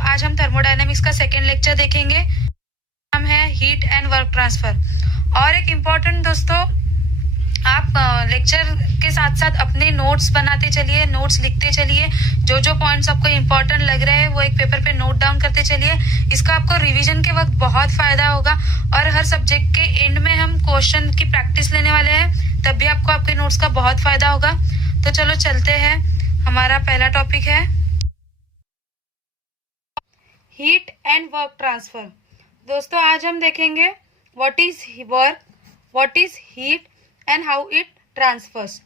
आज हम थर्मोडायनेमिक्स का सेकेंड लेक्चर देखेंगे। नाम है हीट एंड वर्क ट्रांसफर। और एक इम्पोर्टेंट दोस्तों, आप लेक्चर के साथ साथ अपने नोट्स बनाते चलिए, नोट्स लिखते चलिए। जो जो पॉइंट्स आपको इम्पोर्टेंट लग रहे हैं वो एक पेपर पे नोट डाउन करते चलिए। इसका आपको रिवीजन के वक्त बहुत फायदा होगा। और हर सब्जेक्ट के एंड में हम क्वेश्चन की प्रैक्टिस लेने वाले हैं, तब भी आपको आपके नोट्स का बहुत फायदा होगा। तो चलो चलते हैं। हमारा पहला टॉपिक है हीट एंड वर्क ट्रांसफर। दोस्तों आज हम देखेंगे what is work, what is heat and how it transfers.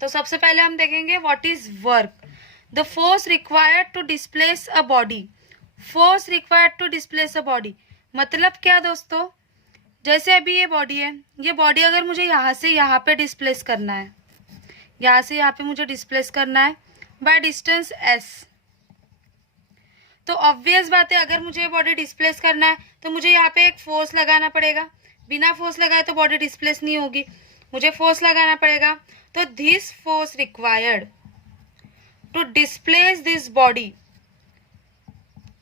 तो सबसे पहले हम देखेंगे what is work. The force required to displace a body. Force required to displace a body मतलब क्या दोस्तों? जैसे अभी ये बॉडी है, ये बॉडी अगर मुझे यहाँ से यहाँ पे डिस्प्लेस करना है, यहाँ से यहाँ पे मुझे डिस्प्लेस करना है बाय डिस्टेंस s, तो ऑब्वियस बात है अगर मुझे बॉडी डिस्प्लेस करना है तो मुझे यहाँ पे एक फोर्स लगाना पड़ेगा। बिना फोर्स लगाए तो बॉडी डिस्प्लेस नहीं होगी, मुझे फोर्स लगाना पड़ेगा। तो this force required to displace this body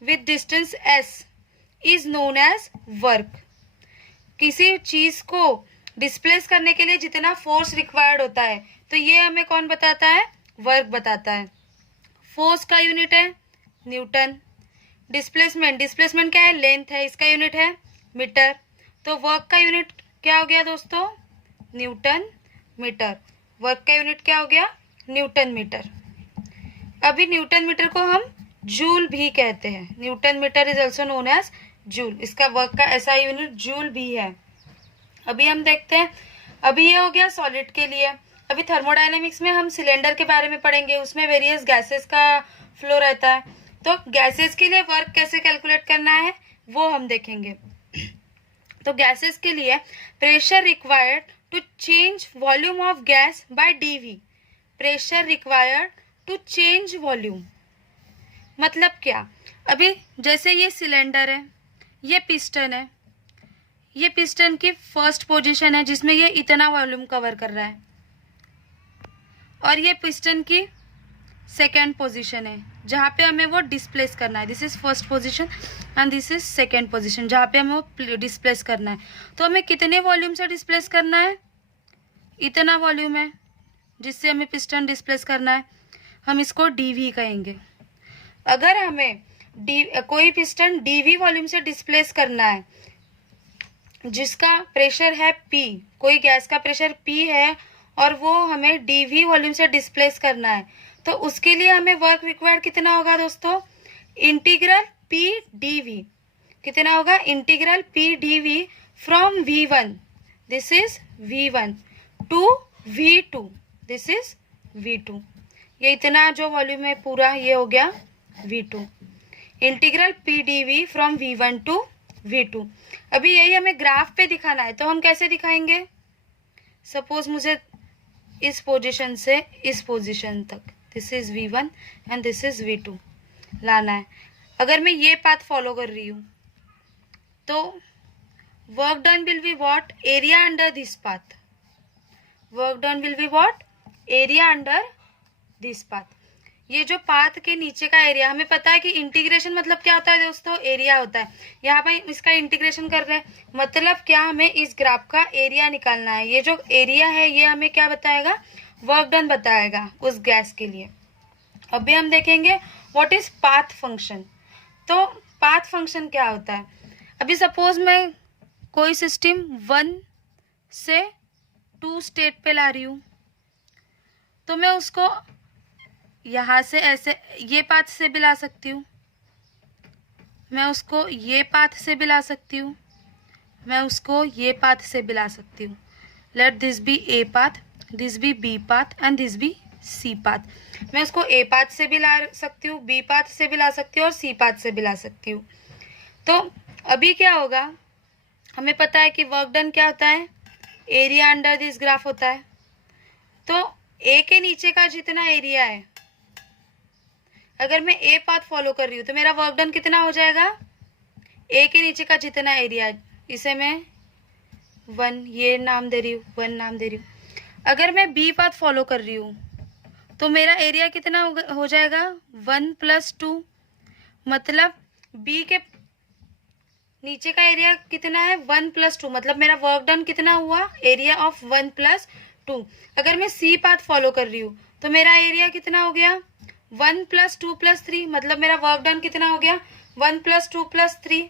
with distance s is known as work. किसी चीज को डिस्प्लेस करने के लिए जितना फोर्स रिक्वायर्ड होता है तो ये हमें कौन बताता है? वर्क बताता है। फोर्स का यूनिट है न्यूटन। डिस्प्लेसमेंट, डिस्प्लेसमेंट क्या है? लेंथ है, इसका यूनिट है मीटर। तो वर्क का यूनिट क्या हो गया दोस्तों? Newton metre. वर्क का यूनिट क्या हो गया? Newton metre. अभी न्यूटन मीटर को हम जूल भी कहते हैं। Newton metre is also known as joule. इसका वर्क का ऐसा यूनिट जूल भी है। अभी हम देखते हैं, अभी ये हो गया सॉलिड के लिए। अभी थर्मोडायनेमिक्स में हम सिलेंडर के बारे में पढ़ेंगे, उसमें वेरियस गैसेस का फ्लो रहता है। तो गैसेस के लिए वर्क कैसे कैलकुलेट करना है वो हम देखेंगे। तो गैसेस के लिए pressure required to change volume of gas by d v. Pressure required to change volume मतलब क्या? अभी जैसे ये सिलेंडर है, ये पिस्टन है, ये पिस्टन की फर्स्ट पोजीशन है जिसमें ये इतना वॉल्यूम कवर कर रहा है, और ये पिस्टन की सेकेंड पोजीशन है जहाँ पे हमें वो डिस्प्लेस करना है। This is first position and this is second position जहाँ पे हमें वो डिस्प्लेस करना है। तो हमें कितने वॉल्यूम से डिस्प्लेस करना है? इतना वॉल्यूम है जिससे हमें पिस्टन डिस्प्लेस करना है, हम इसको डीवी कहेंगे। अगर हमें कोई पिस्टन डीवी वॉल्यूम से डिस्प्लेस करना है जिसका प्रेशर है P, कोई गैस का प्रेशर P है और वो हमें डीवी वॉल्यूम से डिस्प्लेस करना है, तो उसके लिए हमें वर्क रिक्वायर्ड कितना होगा दोस्तों? Integral P dV। कितना होगा? Integral P dV from V1, this is V1, to V2, this is V2। ये इतना जो वॉल्यूम है पूरा ये हो गया V2। Integral P dV from V1 to V2। अभी यही हमें ग्राफ पे दिखाना है, तो हम कैसे दिखाएंगे? सपोज मुझे इस पोजीशन से इस पोजीशन तक, this is V1 and this is V2 लाना है। अगर मैं ये पाथ फॉलो कर रही हूँ तो work done will be what? Area under this path. Work done will be what? Area under this path. ये जो पाथ के नीचे का एरिया, हमें पता है कि इंटीग्रेशन मतलब क्या होता है दोस्तों? एरिया होता है। यहाँ पे इसका इंटीग्रेशन कर रहे हैं मतलब क्या? हमें इस ग्राफ का एरिया निकालना है। ये जो एरिया है ये हमें क्या बताएगा? वर्क डन बताएगा उस गैस के लिए। अभी हम देखेंगे व्हाट इज पाथ फंक्शन। तो पाथ फंक्शन क्या होता है? अभी सपोज मैं कोई सिस्टम 1 से 2 स्टेट पे ला रही हूँ, तो मैं उसको यहाँ से ऐसे ये पाथ से भी ला सकती हूँ, मैं उसको ये पाथ से भी ला सकती हूँ, मैं उसको ये पाथ से भी ला सकती हूँ। Let this be A path, this be B path and this be C path. मैं उसको ए पाथ से भी ला सकती हूँ, बी पाथ से भी ला सकती हूँ और सी पाथ से भी ला सकती हूँ। तो अभी क्या होगा? हमें पता है कि वर्क डन क्या होता है? एरिया अंडर दिस ग्राफ होता है। तो ए के नीचे का जितना एरिया है, अगर मैं ए पाथ फॉलो कर रही हूँ तो मेरा वर्क डन कितना हो जाएगा? ए के नीचे का जितना एरिया है, इसे मैं 1 ये नाम दे रही हूँ, 1 नाम दे रही हूँ। अगर मैं बी पाथ फॉलो कर रही हूँ तो मेरा एरिया कितना हो जाएगा? 1 + 2। मतलब बी के नीचे का एरिया कितना है 1+2, मतलब मेरा वर्क डन कितना हुआ, एरिया ऑफ 1+2। अगर मैं सी पाथ फॉलो कर रही हूँ तो मेरा एरिया कितना हो गया 1+2+3, मतलब मेरा वर्क डन कितना हो गया 1+2+3।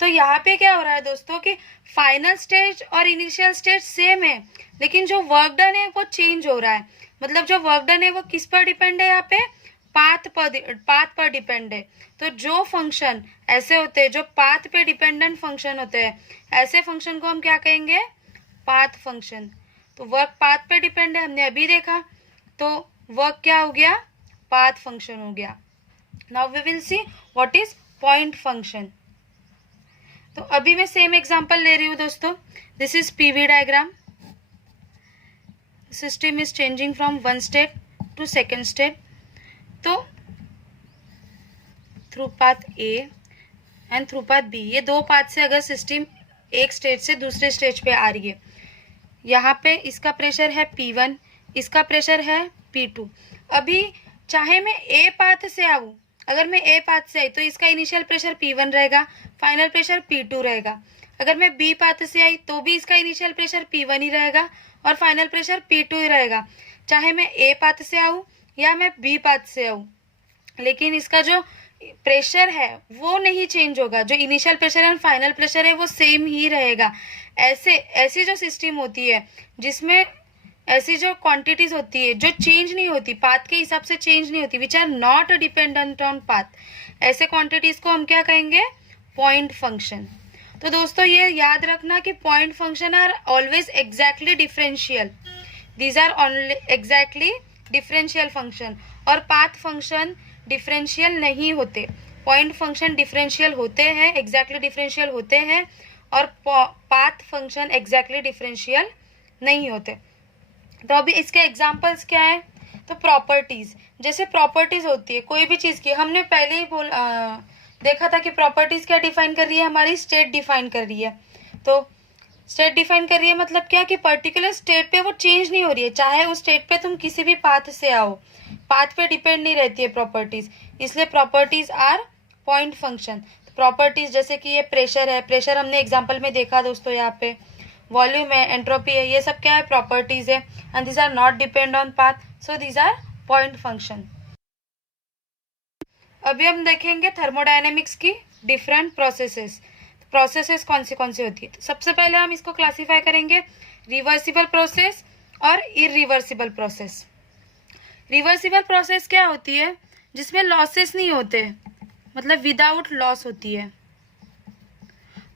तो यहाँ पे क्या हो रहा है दोस्तों कि फाइनल स्टेज और इनिशियल स्टेज सेम है, लेकिन जो वर्क डन है वो चेंज हो रहा है। मतलब जो वर्क डन है वो किस पर डिपेंड है, यहाँ पे पाथ पर डिपेंड है। तो जो फंक्शन ऐसे होते हैं जो पाथ पे डिपेंडेंट फंक्शन होते हैं, ऐसे फंक्शन को हम क्या कहेंगे, पाथ फंक्शन। तो वर्क पाथ पे डिपेंड है, हमने अभी देखा, तो वर्क क्या हो गया, पाथ फंक्शन हो गया। Now we will see what is point function. तो अभी मैं सेम एग्जांपल ले रही हूँ दोस्तों। This is PV diagram. System is changing from one state to second state. तो through path A and through path B, ये दो पाथ से अगर सिस्टम एक स्टेज से दूसरे स्टेज पे आ रही है, यहाँ पे इसका प्रेशर है P1, इसका प्रेशर है P2। अभी चाहे मैं ए पाथ से आऊँ, अगर मैं ए पाथ से आई तो इसका इनिशियल प्रेशर P1 रहेगा, फाइनल प्रेशर P2 रहेगा। अगर मैं बी पाथ से आई तो भी इसका इनिशियल प्रेशर P1 ही रहेगा और फाइनल प्रेशर P2 ही रहेगा। चाहे मैं ए पाथ से आऊँ या मैं बी पाथ से आऊँ, लेकिन इसका जो प्रेशर है वो नहीं चेंज होगा, जो initial pressure and final pressure है वो सेम ही रहेगा। ऐसी जो सिस्टम होती है जिसमें ऐसी जो क्वांटिटीज होती है जो चेंज नहीं होती, पाथ के हिसाब से चेंज नहीं होती, which are not dependent on path, ऐसे क्वांटिटीज को हम क्या कहेंगे, पॉइंट फंक्शन। तो दोस्तों ये याद रखना कि point function are always exactly differential, these are exactly differential function, और पाथ फंक्शन डिफरेंशियल नहीं होते। पॉइंट फंक्शन डिफरेंशियल होते हैं, एग्जैक्टली डिफरेंशियल होते हैं, और पाथ फंक्शन एग्जैक्टली डिफरेंशियल नहीं होते। तो अभी इसके एग्जांपल्स क्या है, तो प्रॉपर्टीज, जैसे प्रॉपर्टीज होती है कोई भी चीज की, हमने पहले ही देखा था कि प्रॉपर्टीज क्या डिफाइन कर रही है, हमारी स्टेट डिफाइन कर रही है। तो स्टेट डिफाइन कर रही है मतलब क्या कि पर्टिकुलर स्टेट पे वो चेंज नहीं हो रही है, चाहे उस स्टेट पे तुम किसी भी पाथ से आओ, पाथ पे डिपेंड नहीं रहती है प्रॉपर्टीज, इसलिए properties are point function. Properties जैसे कि ये प्रेशर है, प्रेशर हमने एग्जांपल में देखा दोस्तों, यहाँ पे वॉल्यूम है, एंट्रोपी है, ये सब क्या है, प्रॉपर्टीज है, and these are not depend on path, so these are point function. अभी हम देखेंगे थर्मोडायनेमिक्स की डिफरेंट प्रोसेसेस कौन सी होती है। तो सबसे पहले हम इसको क्लासिफाई करेंगे रिवर्सिबल प्रोसेस और इरिवर्सिबल प्रोसेस। रिवर्सिबल प्रोसेस क्या होती है, जिसमें लॉसेस नहीं होते, मतलब विदाउट लॉस होती है।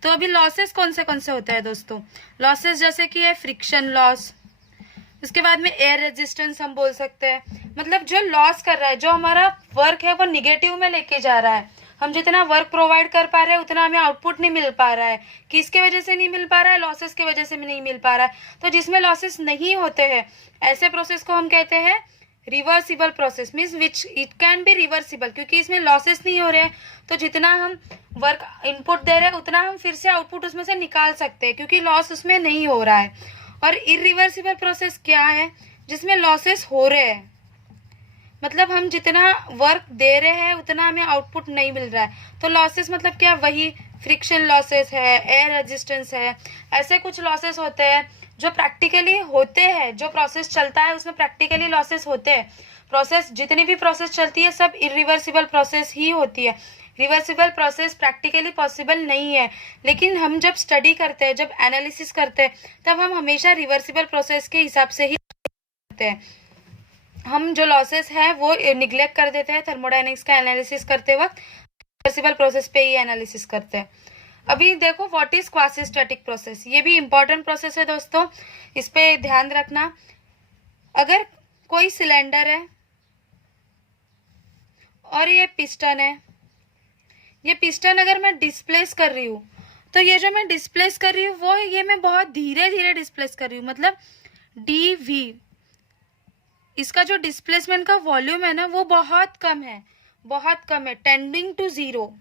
तो अभी लॉसेस कौन से होता है दोस्तों, लॉसेस जैसे कि है फ्रिक्शन लॉस, उसके बाद में एयर रेजिस्टेंस हम बोल सकते हैं, मतलब जो लॉस कर रहा है, जो हमारा वर्क है वो निगेटिव में लेके जा रहा है, हम जितना वर्क प्रोवाइड कर पा रहे हैं उतना हमें आउटपुट नहीं मिल पा रहा है, किसके वजह से नहीं मिल पा रहा है, लॉसेस की वजह से नहीं मिल पा रहा है। तो जिसमें लॉसेस नहीं होते हैं ऐसे प्रोसेस को हम कहते हैं reversible process, means which it can be reversible, क्योंकि इसमें लॉसेस नहीं हो रहे हैं, तो जितना हम वर्क इनपुट दे रहे हैं उतना हम फिर से आउटपुट उसमें से निकाल सकते हैं, क्योंकि लॉस उसमें नहीं हो रहा है। और इरिवर्सिबल प्रोसेस क्या है, जिसमें लॉसेस हो रहे हैं, मतलब हम जितना वर्क दे रहे हैं उतना हमें आउटपुट नहीं मिल रहा है। तो लॉसेस मतलब क्या, वही फ्रिक्शन लॉसेस है, एयर रेजिस्टेंस है, ऐसे कुछ लॉसेस होते हैं जो प्रैक्टिकली होते हैं, जो प्रोसेस चलता है उसमें प्रैक्टिकली लॉसेस होते हैं। प्रोसेस जितनी भी प्रोसेस चलती है सब इरिवर्सिबल प्रोसेस ही होती है, रिवर्सिबल प्रोसेस प्रैक्टिकली पॉसिबल नहीं है। लेकिन हम जब स्टडी करते हैं, जब एनालिसिस करते हैं, तब हम हमेशा रिवर्सिबल प्रोसेस के हिसाब से ही करते हैं, हम जो लॉसेस है वो निग्लेक्ट कर देते हैं थर्मोडायनेमिक्स का एनालिसिस करते वक्त, रिवर्सिबल प्रोसेस पे ही एनालिसिस करते हैं। अभी देखो what is quasi static process, ये भी इंपॉर्टेंट प्रोसेस है दोस्तों, इस पे ध्यान रखना। अगर कोई सिलेंडर है और ये पिस्टन है, ये पिस्टन अगर मैं डिस्प्लेस कर रही हूँ, तो ये जो मैं डिस्प्लेस कर रही हूँ वो ये मैं बहुत धीरे धीरे डिस्प्लेस कर रही हूँ, मतलब dv, इसका जो डिस्प्लेसमेंट का वॉल्यूम है ना वो बहुत कम है, टेंडिंग टू जीरो।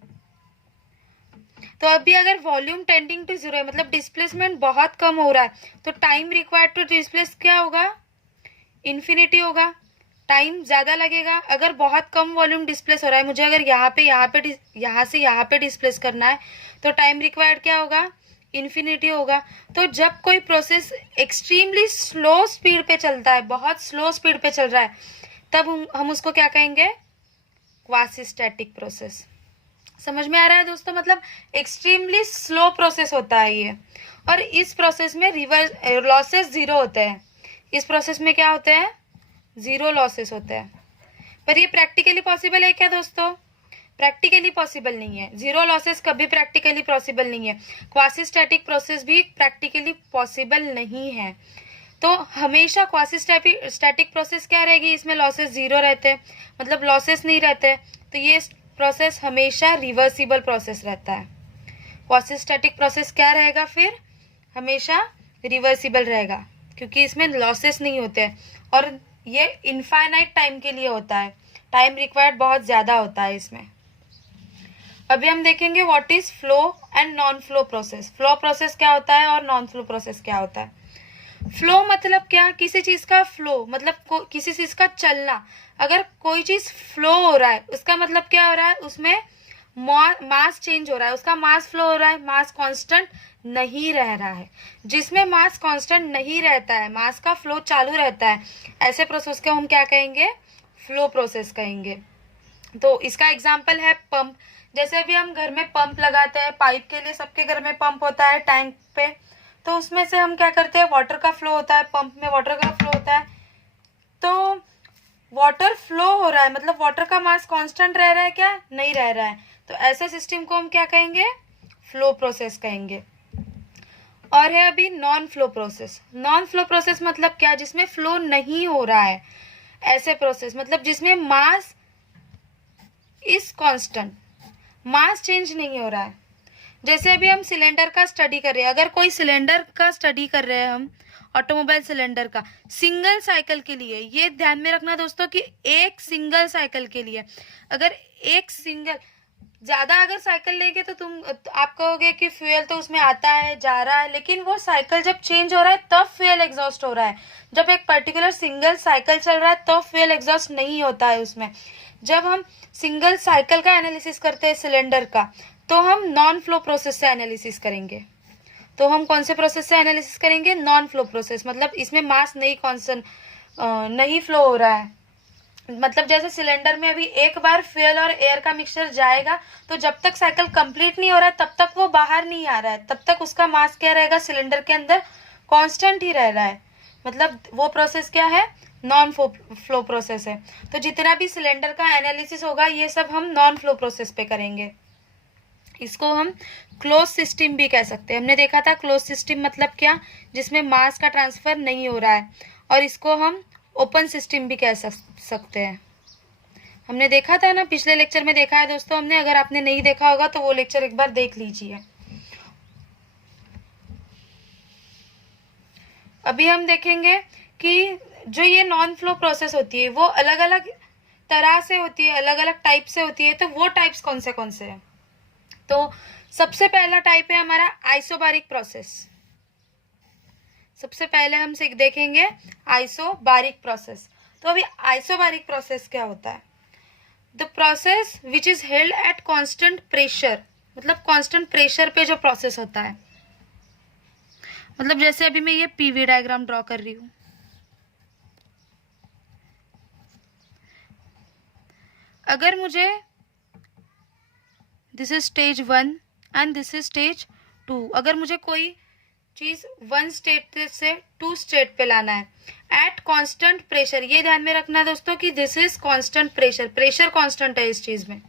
तो अभी अगर वॉल्यूम टेंडिंग टू जीरो है, मतलब डिस्प्लेसमेंट बहुत कम हो रहा है, तो टाइम रिक्वायर्ड टू डिस्प्लेस क्या होगा, इन्फिनिटी होगा। टाइम ज़्यादा लगेगा। अगर बहुत कम वॉल्यूम डिस्प्लेस हो रहा है, मुझे अगर यहाँ से यहाँ पे डिस्प्लेस करना है, तो टाइम रिक्वायर्ड क्या होगा, इन्फिनिटी होगा। तो जब कोई प्रोसेस एक्सट्रीमली स्लो स्पीड पे चलता है, बहुत स्लो स्पीड पे चल रहा है, तब हम उसको क्या कहेंगे, क्वासी स्टैटिक प्रोसेस। समझ में आ रहा है दोस्तों, मतलब एक्सट्रीमली स्लो प्रोसेस होता है ये। और इस प्रोसेस में लॉसेस जीरो होते हैं। इस प्रोसेस में क्या होते हैं, जीरो लॉसेस होते हैं। पर ये प्रैक्टिकली पॉसिबल है क्या दोस्तों, प्रैक्टिकली पॉसिबल नहीं है। जीरो लॉसेस कभी प्रैक्टिकली पॉसिबल नहीं है। क्वासी स्टैटिक प्रोसेस भी प्रैक्टिकली पॉसिबल नहीं है। तो हमेशा क्वासी स्टैटिक प्रोसेस क्या रहेगी, इसमें लॉसेस जीरो रहते हैं, मतलब लॉसेस नहीं रहते। तो ये प्रोसेस हमेशा रिवर्सिबल प्रोसेस रहता है। क्वासी स्टैटिक प्रोसेस क्या रहेगा, फिर हमेशा रिवर्सिबल रहेगा, क्योंकि इसमें लॉसेस नहीं होते हैं और ये इनफाइनाइट टाइम के लिए होता है। टाइम रिक्वायर्ड बहुत ज़्यादा होता है इसमें। अभी हम देखेंगे what is flow and non flow process. Flow process क्या होता है और नॉन फ्लो प्रोसेस क्या होता है। फ्लो मतलब क्या, किसी चीज का फ्लो मतलब किसी चीज का चलना। अगर कोई चीज फ्लो हो रहा है, उसका मतलब क्या हो रहा है, उसमें मास चेंज हो रहा है, उसका मास फ्लो हो रहा है, मास कांस्टेंट नहीं रह रहा है। जिसमें मास कांस्टेंट नहीं रहता है, मास का फ्लो चालू रहता है, ऐसे प्रोसेस को हम क्या कहेंगे, फ्लो प्रोसेस कहेंगे। तो इसका एग्जाम्पल है पंप। जैसे अभी हम घर में पंप लगाते हैं, पाइप के लिए सबके घर में पंप होता है टैंक पे, तो उसमें से हम क्या करते हैं, वाटर का फ्लो होता है, पंप में वाटर का फ्लो होता है। तो वाटर फ्लो हो रहा है, मतलब वाटर का मास कांस्टेंट रह रहा है क्या, नहीं रह रहा है। तो ऐसे सिस्टम को हम क्या कहेंगे, फ्लो प्रोसेस कहेंगे। और है अभी non flow process. Non flow process मतलब क्या, जिसमें फ्लो नहीं हो रहा है। ऐसे प्रोसेस मतलब जिसमें mass is constant, mass change नहीं हो रहा है। जैसे अभी हम सिलेंडर का स्टडी कर रहे हैं, अगर कोई सिलेंडर का स्टडी कर रहे हैं हम, ऑटोमोबाइल सिलेंडर का, सिंगल साइकिल के लिए, ये ध्यान में रखना दोस्तों कि एक सिंगल साइकिल के लिए, अगर एक सिंगल, ज्यादा अगर साइकिल लेंगे तो आप कहोगे कि फ्यूल तो उसमें आता है जा रहा है, लेकिन वो साइकिल जब चेंज हो रहा है तब फ्यूल एग्जॉस्ट हो रहा है। जब एक पर्टिकुलर सिंगल साइकिल चल रहा है तब फ्यूल एग्जॉस्ट नहीं होता है उसमें। जब हम सिंगल साइकिल का एनालिसिस करते हैं सिलेंडर का, तो हम नॉन फ्लो प्रोसेस से एनालिसिस करेंगे। तो हम कौन से प्रोसेस से एनालिसिस करेंगे, नॉन फ्लो प्रोसेस, मतलब इसमें मास नहीं फ्लो हो रहा है। मतलब जैसे सिलेंडर में अभी एक बार फ्यूल और एयर का मिक्सचर जाएगा, तो जब तक साइकिल कंप्लीट नहीं हो रहा है तब तक वो बाहर नहीं आ रहा है, तब तक उसका मास क्या रहेगा, सिलेंडर के अंदर कांस्टेंट ही रह रहा है। मतलब वो प्रोसेस क्या है, नॉन फ्लो प्रोसेस है। तो जितना भी सिलेंडर का एनालिसिस होगा, ये सब हम नॉन फ्लो प्रोसेस पे करेंगे। इसको हम क्लोज सिस्टम भी कह सकते हैं। हमने देखा था क्लोज सिस्टम मतलब क्या, जिसमें मास का ट्रांसफर नहीं हो रहा है। और इसको हम ओपन सिस्टम भी कह सकते हैं। हमने देखा था ना, पिछले लेक्चर में देखा है दोस्तों हमने। अगर आपने नहीं देखा होगा तो वो लेक्चर एक बार देख लीजिए। अभी हम देखेंगे कि जो ये नॉन फ्लो प्रोसेस होती है वो अलग अलग तरह से होती है, अलग अलग टाइप से होती है। तो वो टाइप्स कौन से हैं। तो सबसे पहला टाइप है हमारा आइसोबारिक प्रोसेस। सबसे पहले हम देखेंगे आइसोबारिक प्रोसेस। तो अभी आइसोबारिक प्रोसेस क्या होता है, the process which is held at constant pressure, मतलब कांस्टेंट प्रेशर पे जो प्रोसेस होता है। मतलब जैसे अभी मैं ये पीवी डायग्राम ड्रॉ कर रही हूं, अगर मुझे this is stage 1 and this is stage 2, अगर मुझे कोई चीज 1 स्टेट से 2 स्टेट पे लाना है एट कांस्टेंट प्रेशर, ये ध्यान में रखना दोस्तों कि this is constant pressure, pressure constant है इस चीज में।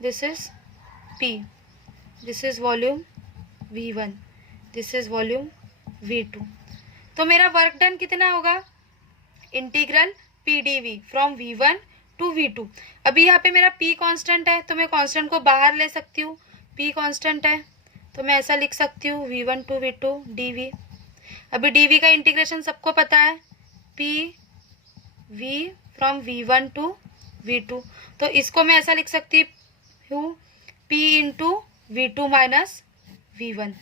This is P, this is volume V1, this is volume V2। तो मेरा वर्क डन कितना होगा, integral PdV from V1 to V2। अभी यहाँ पे मेरा P कांस्टेंट है, तो मैं कांस्टेंट को बाहर ले सकती हूँ। P कांस्टेंट है तो मैं ऐसा लिख सकती हूँ V1 टू V2 dV। अभी dV का इंटीग्रेशन सबको पता है, PV from V1 to V2। तो इसको मैं ऐसा लिख सकती हूँ P into V2 minus V1।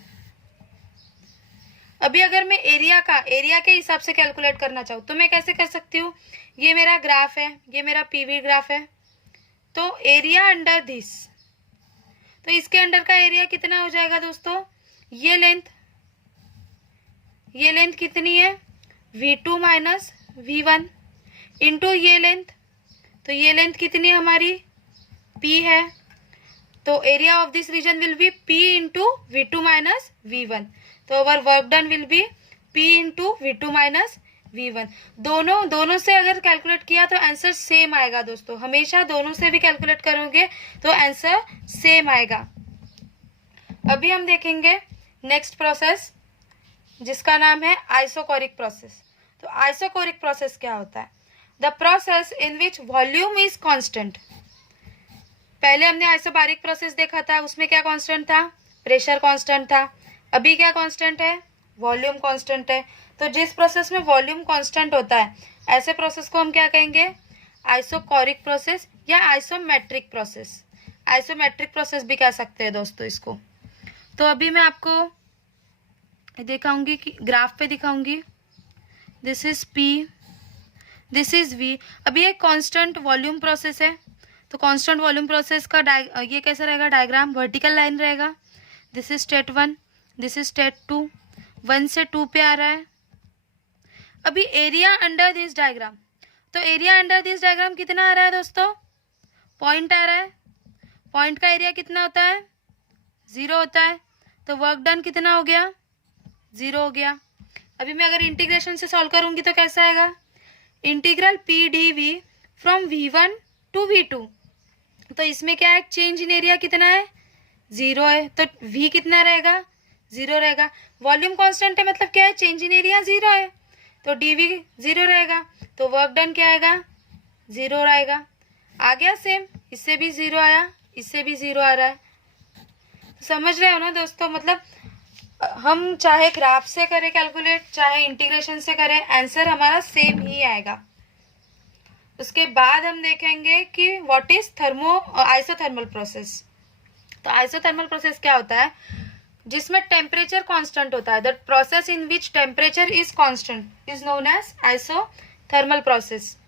अभी अगर मैं एरिया के हिसाब से कैलकुलेट करना चाहूँ तो मैं कैसे कर सकती हूँ, ये मेरा ग्राफ है, ये मेरा पीवी ग्राफ है, तो एरिया अंडर दिस, तो इसके अंडर का एरिया कितना हो जाएगा दोस्तों, ये लेंथ कितनी है, V2 माइनस V1 इंटू ये लेंथ, तो ये लेंथ कितनी हमारी P है, तो area of this region will be P into V2 minus V1, तो our work done will be P into V2 minus V1। दोनों से अगर कैलकुलेट किया तो आंसर सेम आएगा दोस्तों, हमेशा दोनों से भी कैलकुलेट करोगे तो आंसर सेम आएगा। अभी हम देखेंगे नेक्स्ट प्रोसेस जिसका नाम है आइसोकोरिक प्रोसेस। तो आइसोकोरिक प्रोसेस क्या होता है, the process in which volume is constant. पहले हमने आइसोबारिक प्रोसेस देखा था, उसमें क्या कांस्टेंट था, प्रेशर कांस्टेंट था। अभी क्या कांस्टेंट है, वॉल्यूम कांस्टेंट है। तो जिस प्रोसेस में वॉल्यूम कांस्टेंट होता है ऐसे प्रोसेस को हम क्या कहेंगे, आइसोकोरिक प्रोसेस या आइसोमेट्रिक प्रोसेस। आइसोमेट्रिक प्रोसेस भी कह सकते हैं दोस्तों इसको। तो अभी मैं आपको दिखाऊंगी कि ग्राफ पे दिखाऊंगी, this is P, this is V। अभी एक कांस्टेंट वॉल्यूम प्रोसेस है, तो कांस्टेंट वॉल्यूम प्रोसेस का ये कैसा रहेगा डायग्राम, वर्टिकल लाइन रहेगा। This is state 1, this is state 2, 1 से 2 पे आ रहा है। अभी एरिया अंडर दिस डायग्राम, तो एरिया अंडर दिस डायग्राम कितना आ रहा है दोस्तों, पॉइंट आ रहा है। पॉइंट का एरिया कितना होता है, 0 होता है, तो वर्क डन कितना हो गया, 0 हो गया। अभी मैं अगर इंटीग्रेशन से सॉल्व करूंगी तो कैसा आएगा, integral P dV from V1 to V2, तो इसमें क्या है, चेंज इन एरिया कितना है, 0 है, तो V कितना रहेगा, 0 रहेगा। वॉल्यूम कांस्टेंट है मतलब क्या है, चेंज इन एरिया 0 है, तो dV 0 रहेगा, तो वर्क डन क्या आएगा, 0 आएगा। आ गया सेम, इससे भी 0 आया, इससे भी 0 आ रहा है। तो समझ रहे हो ना दोस्तों, मतलब हम चाहे ग्राफ से करें कैलकुलेट, चाहे इंटीग्रेशन से करें, आंसर हमारा सेम ही आएगा। उसके बाद हम देखेंगे कि व्हाट इज आइसोथर्मल प्रोसेस। तो आइसोथर्मल प्रोसेस क्या होता है, जिसमें टेम्परेचर कांस्टेंट होता है, the process in which temperature is constant is known as isothermal process.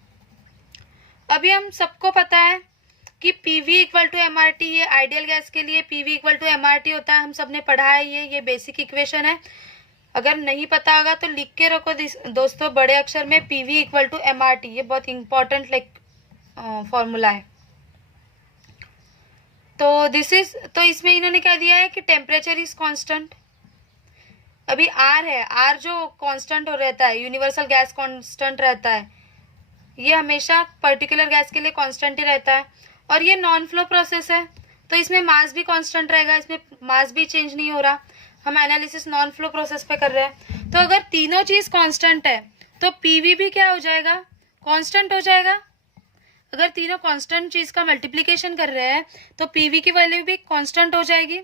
अभी हम सबको पता है कि PV इक्वल टू MRT, ये आइडियल गैस के लिए PV इक्वल टू MRT होता है, हम सबने पढ़ा है, ये बेसिक इक्वेशन है। अगर नहीं पता होगा तो लिख के रखो दोस्तों बड़े अक्षर में, PV इक्वल टू MRT, ये बहुत इंपॉर्टेंट फॉर्मूला है। तो इसमें इन्होंने क्या दिया है कि टेम्परेचर इज कांस्टेंट। अभी R है, R जो कांस्टेंट हो रहता है, यूनिवर्सल गैस कांस्टेंट रहता है, ये हमेशा पर्टिकुलर गैस के लिए कांस्टेंट ही रहता है। और ये नॉन फ्लो प्रोसेस है, तो इसमें मास भी कांस्टेंट रहेगा, इसमें मास भी चेंज नहीं हो रहा। हम एनालिसिस नॉन फ्लो प्रोसेस पे कर रहे हैं, तो अगर तीनों चीज कांस्टेंट है तो PV भी क्या हो जाएगा, कांस्टेंट हो जाएगा। अगर तीनों कांस्टेंट चीज का मल्टीप्लीकेशन कर रहे हैं तो PV की वैल्यू भी कांस्टेंट हो जाएगी।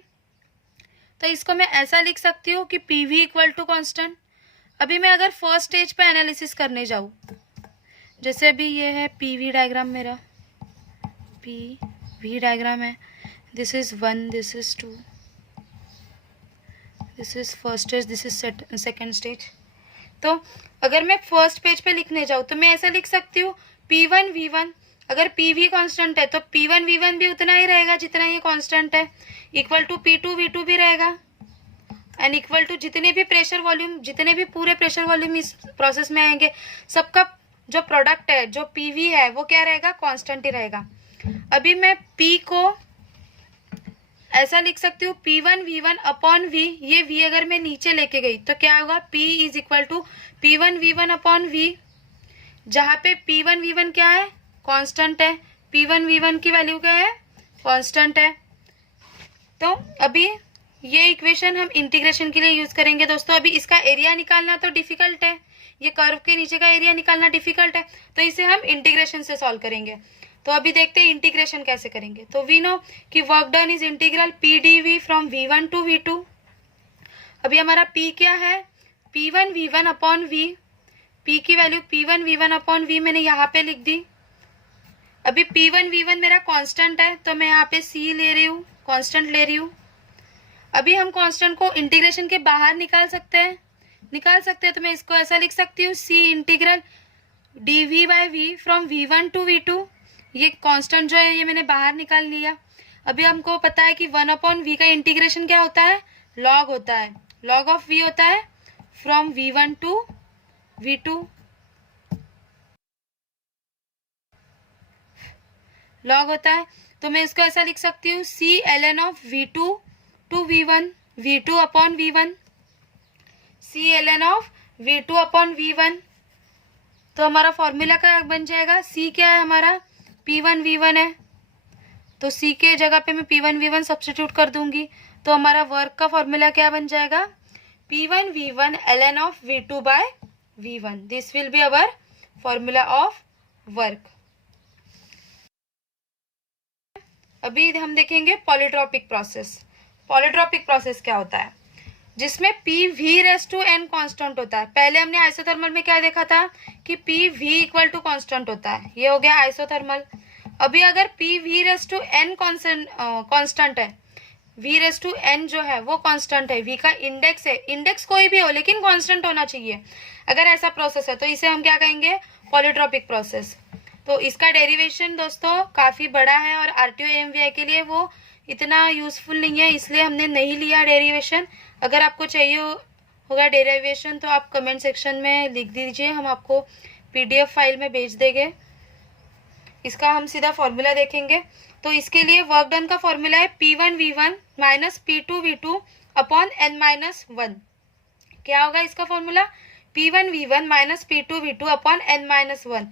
तो इसको मैं ऐसा लिख सकती हूँ कि PV इक्वल टू कांस्टेंट। अभी मैं अगर फर्स्ट स्टेज पे एनालिसिस करने जाऊँ, जैसे अभी ये है PV डायग्राम, मेरा PV डायग्राम है, this is 1, this is 2, this is first stage, this is second stage. तो अगर मैं फर्स्ट पेज पे लिखने जाऊँ तो मैं ऐसा लिख सकती हूँ P1 V1, अगर PV कांस्टेंट है तो P1 V1 भी उतना ही रहेगा जितना ये कांस्टेंट है, इक्वल टू P2 V2 भी रहेगा, एंड इक्वल टू जितने भी प्रेशर वॉल्यूम, जितने भी पूरे प्रेशर वॉल्यूम इस प्रोसेस में आएंगे, सबका जो प्रोडक्ट है, जो PV है, वो क्या रहेगा, कांस्टेंट ही रहेगा। अभी मैं P को ऐसा लिख सकती हूँ P1 V1 अपॉन V, ये V अगर मैं नीचे लेके गई तो क्या होगा, P is equal to P1 V1 upon V, जहाँ पे P1 V1 क्या है, कांस्टेंट है, P1 V1 की वैल्यू क्या है, कांस्टेंट है। तो अभी ये इक्वेशन हम इंटीग्रेशन के लिए यूज करेंगे दोस्तों। अभी इसका एरिया निकालना तो डिफिकल्ट है, ये कर्व के नीचे का एरिया निकालना डिफिकल्ट है, तो इसे हम इंटीग्रेशन से सॉल्व करेंगे। तो अभी देखते हैं इंटीग्रेशन कैसे करेंगे। तो वी नो कि work done is integral P dV from V1 to V2। अभी हमारा P क्या है, P1 V1 upon V, P की value P1 V1 upon V मैंने यहाँ पे लिख दी। अभी P1 V1 मेरा कांस्टेंट है, तो मैं यहाँ पे C ले रही हूँ, कांस्टेंट ले रही हूँ। अभी हम कांस्टेंट को इंटीग्रेशन के बाहर निकाल सकते हैं, निकाल सकते हैं। तो मैं इसको ऐसा लिख सकती हूँ, सी integral dv/v from v1 to v2। ये कांस्टेंट जो है ये मैंने बाहर निकाल लिया। अभी हमको पता है कि 1/v का इंटीग्रेशन क्या होता है, लॉग होता है, लॉग ऑफ v होता है from v1 to v2, log होता है। तो मैं इसको ऐसा लिख सकती हूँ, C ln of v2 to v1, v2 upon v1, C ln of v2 upon v1। तो हमारा फॉर्मूला क्या बन जाएगा, सी क्या है हमारा, p1 v1 है, तो सी के जगह पे मैं p1 v1 सब्स्टिट्यूट कर दूंगी। तो हमारा वर्क का फॉर्मूला क्या बन जाएगा, p1 v1 ln of v2 by v1। This will be our formula of work. अभी हम देखेंगे पॉलीट्रॉपिक प्रोसेस। पॉलीट्रॉपिक प्रोसेस क्या होता है, जिसमें PV⁻n कांस्टेंट होता है। पहले हमने आइसोथर्मल में क्या देखा था कि PV इक्वल टू कांस्टेंट होता है, ये हो गया आइसोथर्मल। अभी अगर PV⁻n कांस्टेंट है, V⁻n जो है वो कांस्टेंट है, V का इंडेक्स है, इंडेक्स कोई भी हो लेकिन कांस्टेंट होना चाहिए। अगर ऐसा प्रोसेस है तो इसे हम क्या कहेंगे, पॉलीट्रॉपिक प्रोसेस। तो इसका डेरिवेशन दोस्तों काफी बड़ा है और RTO AMVI के लिए वो इतना यूजफुल नहीं है, इसलिए हमने नहीं लिया डेरिवेशन। अगर आपको चाहिए होगा डेरिवेशन तो आप कमेंट सेक्शन में लिख दीजिए, हम आपको PDF फाइल में भेज देंगे। इसका हम सीधा फॉर्मूला देखेंगे। तो इसके लिए वर्क डन का फॉर्मूला है P1 V1 minus P2 V2 upon n-1। क्या होगा इसका formula, P1 V1 minus P2 V2 upon n-1।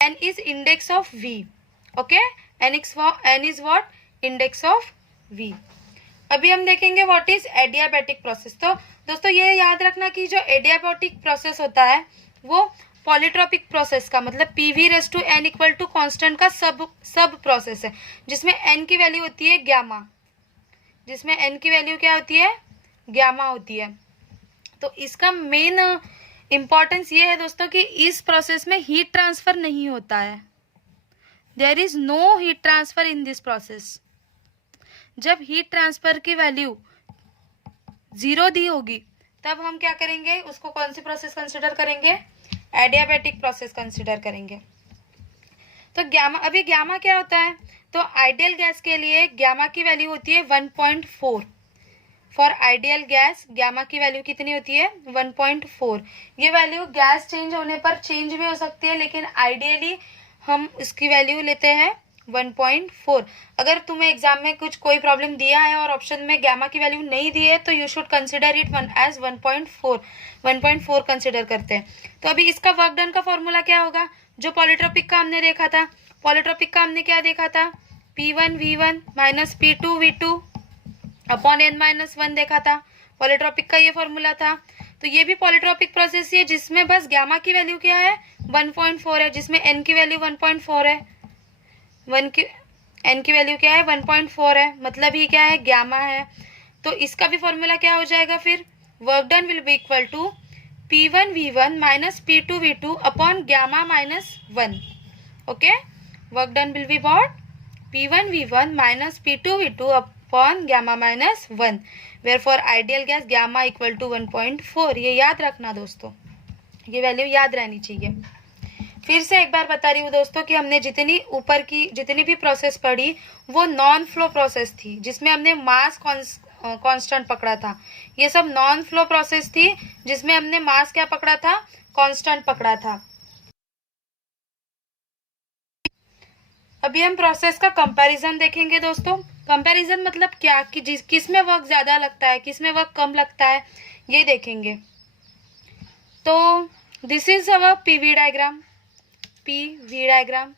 n is index of V, okay, n is what, index of V। अभी हम देखेंगे व्हाट इज एडियाबैटिक प्रोसेस। तो दोस्तों ये याद रखना कि जो एडियाबैटिक प्रोसेस होता है वो पॉलीट्रॉपिक प्रोसेस का मतलब PV⁻n इक्वल टू कांस्टेंट का सब प्रोसेस है, जिसमें n की वैल्यू होती है गामा, जिसमें n की वैल्यू क्या होती है, गामा होती है। तो इसका मेन इंपॉर्टेंस ये है दोस्तों कि इस प्रोसेस में हीट ट्रांसफर नहीं होता है, there is no heat transfer in this process. जब हीट ट्रांसफर की वैल्यू 0 दी होगी तब हम क्या करेंगे, उसको कौन सी प्रोसेस कंसिडर करेंगे, एडियाबैटिक प्रोसेस कंसिडर करेंगे। तो गामा, अभी गामा क्या होता है, तो आइडियल गैस के लिए गामा की वैल्यू होती है 1.4। फॉर आइडियल गैस गामा की वैल्यू कितनी होती है, 1.4। ये वैल्यू गैस चेंज होने पर चेंज भी हो सकती है, लेकिन आइडियली हम इसकी वैल्यू लेते हैं 1.4। अगर तुम्हें एग्जाम में कुछ कोई प्रॉब्लम दिया है और ऑप्शन में गामा की वैल्यू नहीं दी है तो you should consider it as 1.4 consider करते हैं। तो अभी इसका वर्क डन का फॉर्मूला क्या होगा, जो पॉलीट्रॉपिक का हमने देखा था, पॉलीट्रॉपिक का हमने क्या देखा था, P1 V1 minus P2 V2 upon n-1 देखा था, पॉलीट्रॉपिक का ये फॉर्मूला था। तो ये भी पॉलीट्रॉपिक प्रोसेस है जिसमें बस गामा की वैल्यू क्या है, 1.4 है, जिसमें n की वैल्यू 1.4 है, n की वैल्यू क्या है, 1.4 है, मतलब ये क्या है, गामा है। तो इसका भी फॉर्मूला क्या हो जाएगा फिर, work done will be equal to P1 V1 minus P2 V2 upon gamma -1। Okay, work done will be what, P1 V1 minus P2 V2 upon gamma -1, where for ideal gas gamma equal to 1.4। ये याद रखना दोस्तों, ये value याद रहनी चाहिए। फिर से एक बार बता रही हूँ दोस्तों कि हमने जितनी ऊपर की जितनी भी प्रोसेस पढ़ी वो नॉन फ्लो प्रोसेस थी, जिसमें हमने मास कांस्टेंट पकड़ा था। ये सब नॉन फ्लो प्रोसेस थी जिसमें हमने मास क्या पकड़ा था, कांस्टेंट पकड़ा था। अभी हम प्रोसेस का कंपैरिजन देखेंगे दोस्तों। कंपैरिजन मतलब क्या कि किस में वर्क ज्यादा लगता है, किस में वर्क कम लगता है, ये देखेंगे। तो this is our PV diagram, PV diagram,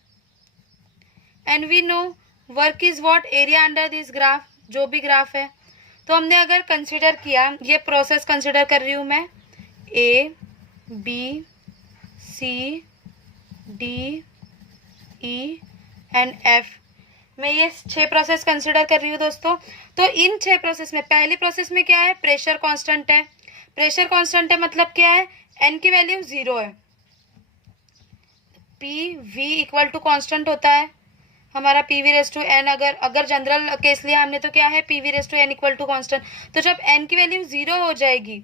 and we know work is what, area under this graph, जो भी ग्राफ है। तो हमने अगर कंसिडर किया, ये प्रोसेस कंसिडर कर रही हूँ मैं, A B C D E and F, मैं ये 6 प्रोसेस कंसिडर कर रही हूँ दोस्तों। तो इन 6 प्रोसेस में पहली प्रोसेस में क्या है, प्रेशर कांस्टेंट है। प्रेशर कांस्टेंट है मतलब क्या है, n की वैल्यू 0 है, PV इक्वल टू कांस्टेंट होता है, हमारा पीवी रेस टू एन, अगर जनरल केस लिया हमने तो क्या है, PV raise to n equal to constant. तो जब एन की वैल्यू 0 हो जाएगी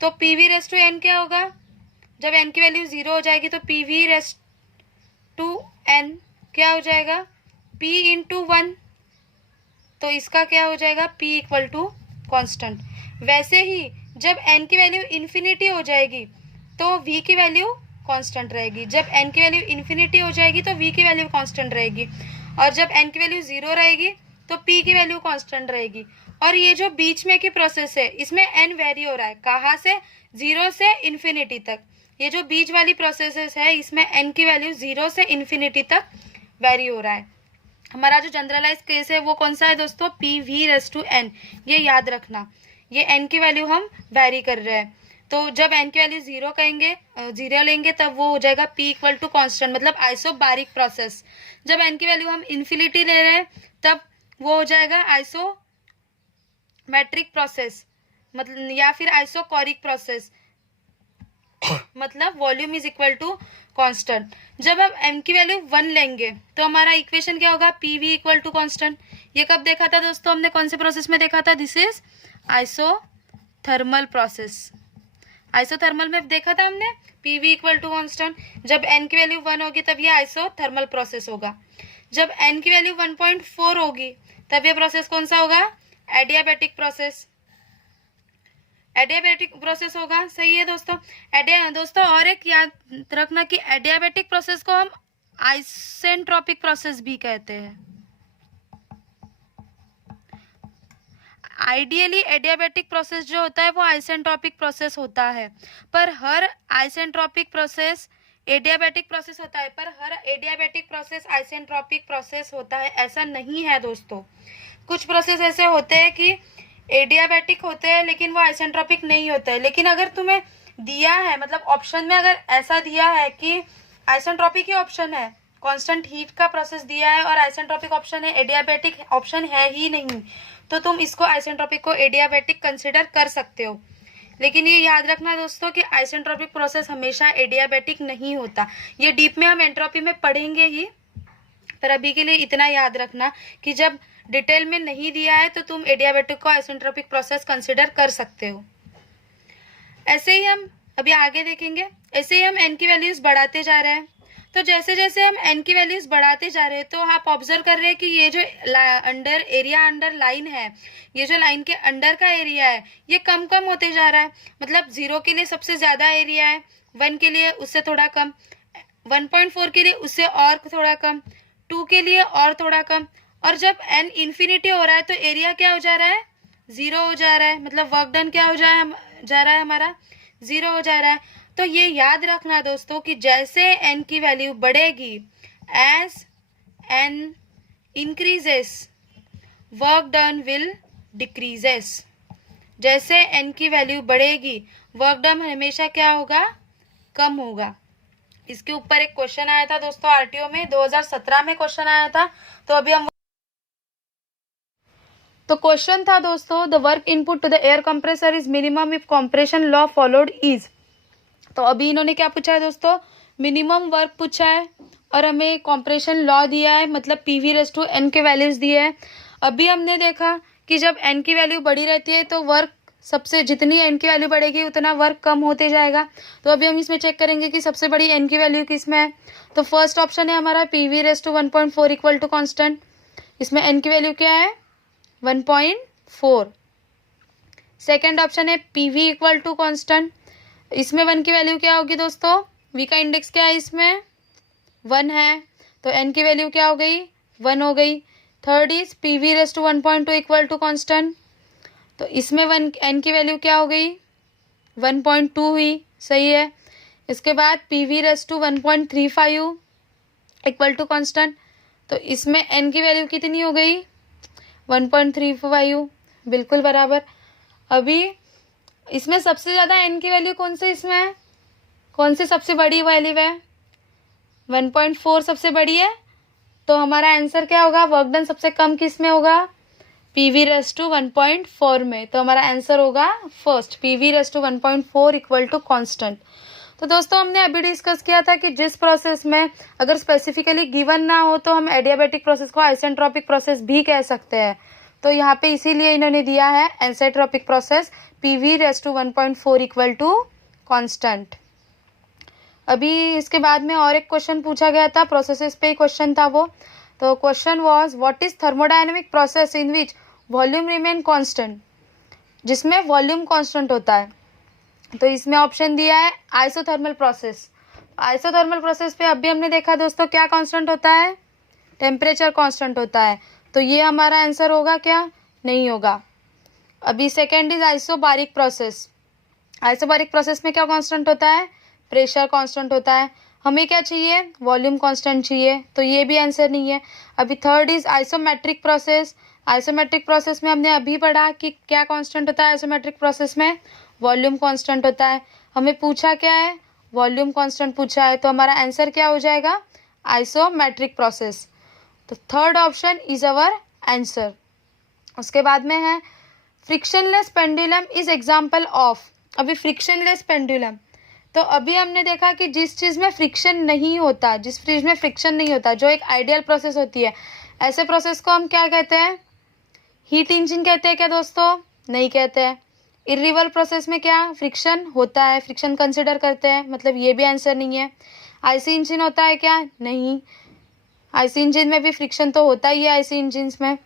तो पीवी रेस टू एन क्या होगा, जब एन की वैल्यू 0 हो जाएगी तो पीवी रेस टू एन क्या हो जाएगा, p इंटू 1। तो इसका क्या हो जाएगा, p इक्वल टू कॉन्स्टेंट। वैसे ही जब n की वैल्यू इन्फिनिटी हो जाएगी तो v की वैल्यू कांस्टेंट रहेगी। जब n की वैल्यू इन्फिनिटी हो जाएगी तो v की वैल्यू कांस्टेंट रहेगी। और जब n की वैल्यू 0 रहेगी तो p की वैल्यू कांस्टेंट रहेगी। और ये जो बीच में की प्रोसेस है इसमें n वेरी हो रहा है, कहाँ से, 0 से इन्फिनिटी तक। ये जो बीच वाली प्रोसेस है इसमें n की वैल्यू 0 से इन्फिनिटी तक वेरी हो रहा है। हमारा जो जनरलाइज केस है वो कौन सा है दोस्तों, P V raise to n. ये याद रखना, ये n की वैल्यू हम वेरी कर रहे हैं। तो जब n की वैल्यू 0 कहेंगे, 0 लेंगे तब वो हो जाएगा p इक्वल टू कॉन्स्टेंट, मतलब आइसोबारिक प्रोसेस। जब n की वैल्यू हम इन्फिनिटी ले रहे हैं तब वो हो जाएगा आइसोमेट्रिक प्रोसेस, मतलब या फिर आइसोकोरिक प्रोसेस, मतलब volume is equal to constant. जब हम m की वैल्यू 1 लेंगे तो हमारा इक्वेशन क्या होगा, P V equal to constant. ये कब देखा था दोस्तों, हमने कौन से प्रोसेस में देखा था, this is isothermal process. Isothermal में देखा था हमने P V equal to constant. जब n की वैल्यू 1 होगी तब ये आइसोथर्मल प्रोसेस होगा। जब n की वैल्यू 1.4 होगी तब ये प्रोसेस कौन सा होगा, एडियाबैटिक प्रोसेस। एडियाबैटिक प्रोसेस होगा, सही है दोस्तों। दोस्तों और एक याद रखना कि एडियाबैटिक प्रोसेस को हम आइसेंट्रोपिक प्रोसेस भी कहते हैं। आइडियली एडियाबैटिक प्रोसेस जो होता है वो आइसेंट्रोपिक प्रोसेस होता है, पर हर आइसेंट्रोपिक प्रोसेस एडियाबैटिक प्रोसेस होता है, पर हर एडियाबैटिक प्रोसेस आइसेंट्रोपिक प्रोसेस होता है, ऐसा नहीं है दोस्तों। कुछ प्रोसेस ऐसे होते हैं कि एडियाबैटिक होते हैं लेकिन वो आइसेंट्रोपिक नहीं होता है। लेकिन अगर तुम्हें दिया है, मतलब ऑप्शन में अगर ऐसा दिया है कि आइसेंट्रोपिक ही ऑप्शन है, कांस्टेंट हीट का प्रोसेस दिया है और आइसेंट्रोपिक ऑप्शन है, एडियाबैटिक ऑप्शन है ही नहीं, तो तुम इसको आइसेंट्रोपिक को एडियाबैटिक कंसिडर कर सकते हो। लेकिन ये याद रखना दोस्तों कि आइसेंट्रोपिक प्रोसेस हमेशा एडियाबैटिक नहीं होता। ये डीप में हम एंट्रोपी में पढ़ेंगे ही, पर अभी के लिए इतना याद रखना कि जब डिटेल में नहीं दिया है तो तुम एडियाबैटिक को आइसेंट्रोपिक प्रोसेस कंसिडर कर सकते हो। ऐसे ही हम अभी आगे देखेंगे, ऐसे ही हम n की वैल्यूज बढ़ाते जा रहे हैं। तो जैसे जैसे हम n की वैल्यूज बढ़ाते जा रहे हैं तो आप ऑब्जर्व कर रहे हैं कि ये जो अंडर एरिया अंडर लाइन है, ये जो लाइन के अंडर का एरिया है ये कम कम होते जा रहा है। मतलब 0 के लिए सबसे ज़्यादा एरिया है, 1 के लिए उससे थोड़ा कम, 1.4 के लिए उससे और थोड़ा कम, 2 के लिए और थोड़ा कम। और जब n इन्फिनिटी हो रहा है तो एरिया क्या हो जा रहा है, 0 हो जा रहा है, मतलब वर्क डन क्या हो जा रहा है हमारा, 0 हो जा रहा है। तो ये याद रखना दोस्तों कि जैसे n की वैल्यू बढ़ेगी, as n increases work done will decreases. जैसे n की वैल्यू बढ़ेगी वर्क डन हमेशा क्या होगा, कम होगा। इसके ऊपर एक क्वेश्चन आया था दोस्तों आरटीओ में, 2017 में क्वेश्चन आया था। तो अभी हम क्वेश्चन था दोस्तों, the work input to the air compressor is minimum if compression law followed is. तो अभी इन्होंने क्या पूछा है दोस्तों, मिनिमम वर्क पूछा है और हमें कंप्रेशन लॉ दिया है, मतलब पीवी रेस टू एन के वैल्यूज दिए हैं। अभी हमने देखा कि जब एन की वैल्यू बढ़ी रहती है तो वर्क सबसे, जितनी एन की वैल्यू बढ़ेगी उतना वर्क कम होते जाएगा। तो अभी हम इसमें चेक करेंगे कि सबसे बड़ी एन की वैल्यू किस में है। तो फर्स्ट ऑप्शन है हमारा PV raise to 1.4 equal to constant. इसमें एन की वैल्यू क्या है, 1.4। सेकेंड ऑप्शन है पीवी इक्वल टू कॉन्स्टेंट। इसमें 1 की वैल्यू क्या होगी दोस्तों, वी का इंडेक्स क्या है, इसमें 1 है, तो n की वैल्यू क्या हो गई, 1 हो गई। Third is P V raise to 1.2 equal to constant. तो इसमें n की वैल्यू क्या हो गई, 1.2 हुई, सही है। इसके बाद P V raise to 1.35 equal to constant. तो इसमें n की वैल्यू कितनी हो गई, 1.35, बिल्कुल बराबर। अभी इसमें सबसे ज़्यादा n की वैल्यू कौन से इसमें है, कौन सी सबसे बड़ी वैल्यू है, 1.4 सबसे बड़ी है। तो हमारा आंसर क्या होगा, वर्क डन सबसे कम किस में होगा, पी वी रेस टू 1.4 में। तो हमारा आंसर होगा first, P V raise to 1.4 equal to constant. तो दोस्तों हमने अभी डिस्कस किया था कि जिस प्रोसेस में अगर स्पेसिफिकली गिवन ना हो तो हम एडियाबैटिक प्रोसेस को आइसेंट्रोपिक प्रोसेस भी कह सकते हैं। तो यहाँ पे इसीलिए इन्होंने दिया है isentropic process PV⁻1.4 equal to constant. अभी इसके बाद में और एक क्वेश्चन पूछा गया था, प्रोसेसेस पे ही क्वेश्चन था वो। तो question was what is thermodynamic process in which volume remain constant, जिसमें वॉल्यूम कांस्टेंट होता है। तो इसमें ऑप्शन दिया है आइसोथर्मल प्रोसेस। आइसोथर्मल प्रोसेस पे अभी हमने देखा दोस्तों क्या कांस्टेंट होता है, टेम्परेचर कांस्टेंट होता है। तो ये हमारा आंसर होगा क्या, नहीं होगा। अभी second is isobaric process. Isobaric process में क्या कांस्टेंट होता है, प्रेशर कांस्टेंट होता है। हमें क्या चाहिए, वॉल्यूम कांस्टेंट चाहिए, तो ये भी आंसर नहीं है। अभी third is isometric process. Isometric process में हमने अभी पढ़ा कि क्या कांस्टेंट होता है आइसोमेट्रिक प्रोसेस में, वॉल्यूम कांस्टेंट होता है। हमें पूछा क्या है, वॉल्यूम कांस्टेंट पूछा है, तो हमारा आंसर क्या हो जाएगा, आइसोमेट्रिक प्रोसेस। तो third option is our answer. उसके बाद में है frictionless pendulum is example of. अभी फ्रिक्शनलेस पेंडुलम, तो अभी हमने देखा कि जिस चीज़ में फ्रिक्शन नहीं होता, जिस चीज़ में फ्रिक्शन नहीं होता, जो एक आइडियल प्रोसेस होती है, ऐसे प्रोसेस को हम क्या कहते हैं, हीट इंजन कहते हैं क्या दोस्तों, नहीं कहते हैं। इर्रिवर्सल प्रोसेस में क्या फ्रिक्शन होता है, फ्रिक्शन कंसिडर करते हैं, मतलब ये भी आंसर नहीं है। आईसी इंजन होता है क्या, नहीं, आईसी इंजन में भी फ्रिक्शन तो होता ही है आईसी इंजन में।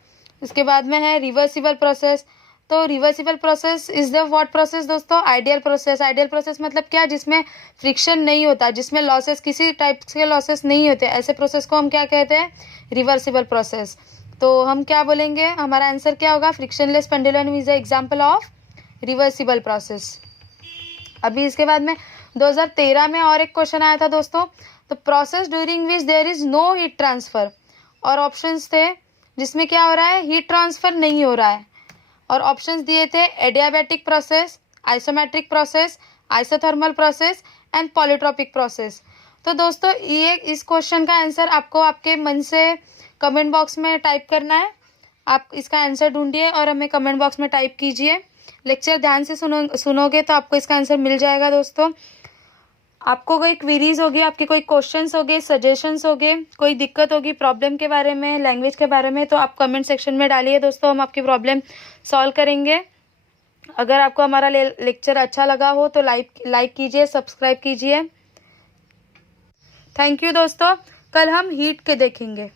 उसके बाद में है रिवर्सिबल प्रोसेस। तो reversible process is the what process दोस्तों, आइडियल प्रोसेस। आइडियल प्रोसेस मतलब क्या, जिसमें फ्रिक्शन नहीं होता, जिसमें लॉसेस, किसी टाइप के लॉसेस नहीं होते, ऐसे प्रोसेस को हम क्या कहते हैं, रिवर्सिबल प्रोसेस। तो हम क्या बोलेंगे, हमारा आंसर क्या होगा, frictionless pendulum is the example of reversible process. अभी इसके बाद में 2013 में और एक क्वेश्चन आया था दोस्तों, तो process during which there is no heat transfer, और ऑप्शंस थे जिसमें क्या हो रहा है, हीट ट्रांसफर नहीं हो रहा है, और ऑप्शंस दिए थे adiabatic process, isometric process, isothermal process and polytropic process. तो दोस्तों ये इस क्वेश्चन का आंसर आपको आपके मन से कमेंट बॉक्स में टाइप करना है। आप इसका आंसर ढूंढिए और हमें कमेंट बॉक्स में टाइप कीजिए। लेक्चर ध्यान से सुनोगे तो आपको इसका आंसर मिल जाएगा दोस्तों। आपको कोई क्वेरीज होगी, आपके कोई क्वेश्चंस होंगे, सजेशंस होंगे, कोई दिक्कत होगी प्रॉब्लम के बारे में, लैंग्वेज के बारे में, तो आप कमेंट सेक्शन में डालिए दोस्तों, हम आपकी प्रॉब्लम सॉल्व करेंगे। अगर आपको हमारा लेक्चर अच्छा लगा हो तो लाइक कीजिए, सब्सक्राइब कीजिए। थैंक यू दोस्तों, कल हम हीट के देखेंगे।